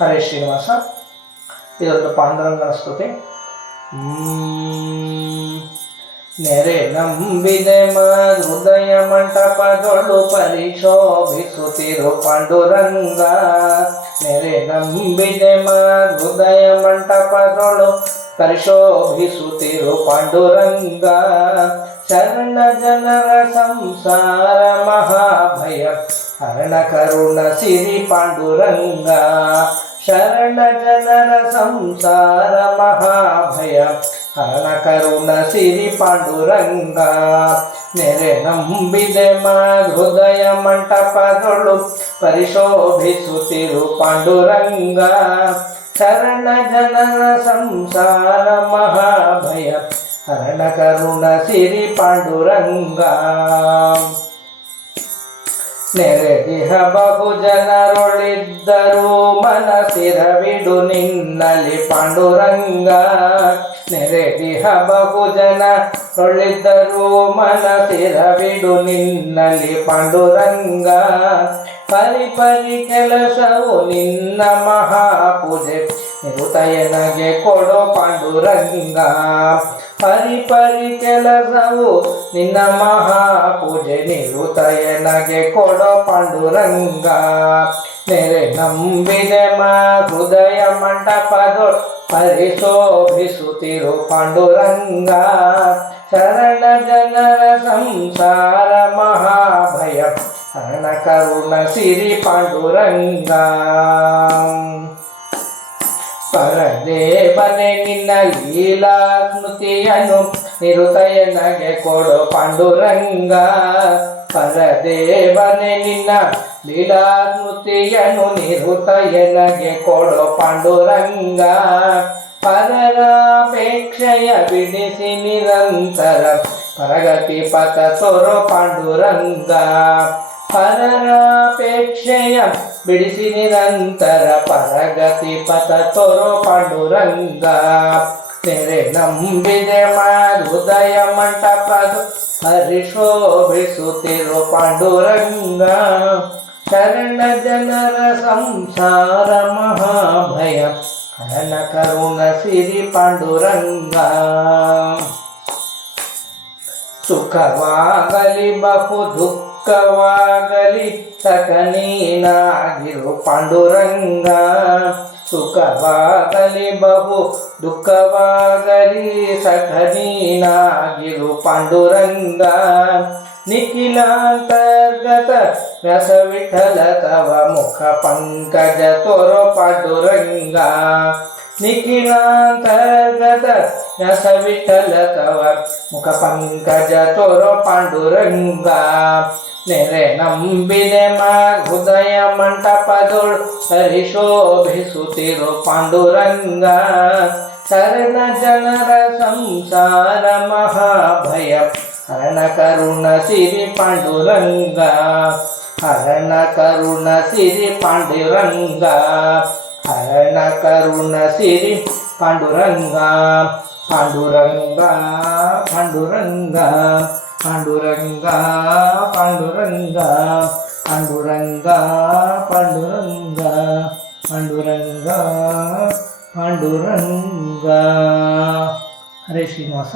ಹರೇ ಶ್ರೀನಿವಾಸ. ಇದೊಂದು ಪಾಂಡುರಂಗನ ಸ್ತುತಿ. ನೆರೆ ನಂಬಿದೆ ಹೃದಯ ಮಂಟಪದೊಳು ಪರಿಶೋಭಿಸುತ್ತಿರು ಪಾಂಡುರಂಗ. ನೆರೆ ನಂಬಿದೆ ಹೃದಯ ಮಂಟಪದೊಳು ಪರಿಶೋಭಿಸುತ್ತಿರು ಪಾಂಡುರಂಗ. ಶರಣ ಜನರ ಸಂಸಾರ ಮಹಾಭಯ ಹರಣ ಕರುಣ ಸಿರಿ ಪಾಂಡುರಂಗ. ಶರಣ ಜನರ ಸಂಸಾರ ಮಹಾಭಯ ಹರಣ ಕರುಣ ಸಿರಿ ಪಾಂಡುರಂಗ. ನೆರೆ ನಂಬಿದೆ ಹೃದಯ ಮಂಟಪದೊಳು ಪರಿಶೋಭಿಸುತ್ತಿರು ಪಾಂಡುರಂಗ. ಶರಣ ಜನರ ಸಂಸಾರ ಮಹಾಭಯ ಹರಣ ಕರುಣ ಸಿರಿ ಪಾಂಡುರಂಗ. ನೆರೆದಿಹ ಬಹು ಜನರೊಳಿದ್ದರೂ ಮನಸ್ಸಿರವಿಡು ನಿನ್ನಲಿ ಪಾಂಡುರಂಗ. ನೆರೆದಿಹ ಬಹು ಜನರೊಳಿದ್ದರೂ ಮನಸ್ಸಿರವಿಡು ನಿನ್ನಲಿ ಪಾಂಡುರಂಗ. ಪರಿಪರಿ ಕೆಲಸವು ನಿನ್ನ ಮಹಾಪೂಜೆ ನಿರುತಯನಗೆ ಕೊಡೋ ಪಾಂಡುರಂಗ. ಪರಿಪರಿ ಕೆಲಸವು ನಿನ್ನ ಮಹಾಪೂಜೆ ನಿರುತಯನಗೆ ಕೊಡೋ ಪಾಂಡುರಂಗ. ನೆರೆ ನಂಬಿದೆ ಹೃದಯ ಮಂಟಪದೊಳು ಪರಿಶೋಭಿಸುತ್ತಿರು ಪಾಂಡುರಂಗ. ಶರಣ ಜನರ ಸಂಸಾರ ಮಹಾಭಯ ಹರಣ ಕರುಣ ಸಿರಿ ಪಾಂಡುರಂಗ. ಪರದೇವನೆ ನಿನ್ನ ಲೀಲಾ ಸ್ಮೃತಿಯನ್ನು ನಿರುತಯನಗೆ ಕೊಡೋ ಪಾಂಡುರಂಗ. ಪರದೇವನೆ ನಿನ್ನ ಲೀಲಾ ಸ್ಮೃತಿಯನ್ನು ನಿರುತಯನಗೆ ಕೊಡೋ ಪಾಂಡುರಂಗ. ಪರರಾಪೇಕ್ಷೆಯ ಬಿಡಿಸಿ ನಿರಂತರ ಪ್ರಗತಿ ಪಥ ತೋರೋ ಪಾಂಡುರಂಗ. ಪರರಾಪೇಕ್ಷೆಯ ಬಿಡಿಸಿ ನಿರಂತರ ಪ್ರಗತಿ ಪಥ ತೋರೋ ಪಾಂಡುರಂಗ. ನೆರೆ ನಂಬಿದೆ ಹೃದಯ ಮಂಟಪದ ಪರಿಶೋಭಿಸುತ್ತಿರು ಪಾಂಡುರಂಗ. ಶರಣ ಜನರ ಸಂಸಾರ ಮಹಾಭಯ ಹರಣ ಕರುಣ ಸಿರಿ ಪಾಂಡುರಂಗ. ಸುಖವಾಗಲಿ ಬಹು ದುಃಖವಾಗಲಿ ಸಖ ನೀನಾಗಿರು ಪಾಂಡುರಂಗ. ಸುಖವಾಗಲಿ ಬಹು ದುಃಖವಾಗಲಿ ಸಖ ನೀನಾಗಿರು ಪಾಂಡುರಂಗ. ನಿಖಿಲಾಂತರ್ಗತ ರಸ ವಿಠಲ ತವ ಮುಖ ಪಂಕಜ ತೋರೋ ಪಾಂಡುರಂಗ. ನಿಖಿಲಾಂತರ್ಗತ ರಸ ವಿಠಲ ತವ ಮುಖ ಪಂಕಜ ತೋರೋ ಪಾಂಡುರಂಗ. ನೆರೆ ನಂಬಿದೆ ಹೃದಯ ಮಂಟಪದೊಳು ಪರಿಶೋಭಿಸುತ್ತಿರು ಪಾಂಡುರಂಗ. ಶರಣ ಜನರ ಸಂಸಾರ ಮಹಾಭಯ ಹರಣ ಕರುಣ ಸಿರಿ ಪಾಂಡುರಂಗ. ಹರಣ ಕರುಣ ಸಿರಿ ಪಾಂಡುರಂಗ. ಹರಣ ಕರುಣ ಸಿರಿ ಪಾಂಡುರಂಗ. ಪಾಂಡುರಂಗ ಪಾಂಡುರಂಗ ಪಾಂಡುರಂಗ ಪಾಂಡುರಂಗ ಪಾಂಡುರಂಗ ಪಾಂಡುರಂಗ ಪಾಂಡುರಂಗ ಪಾಂಡುರಂಗ. ಹರೇ ಶ್ರೀನಿವಾಸ.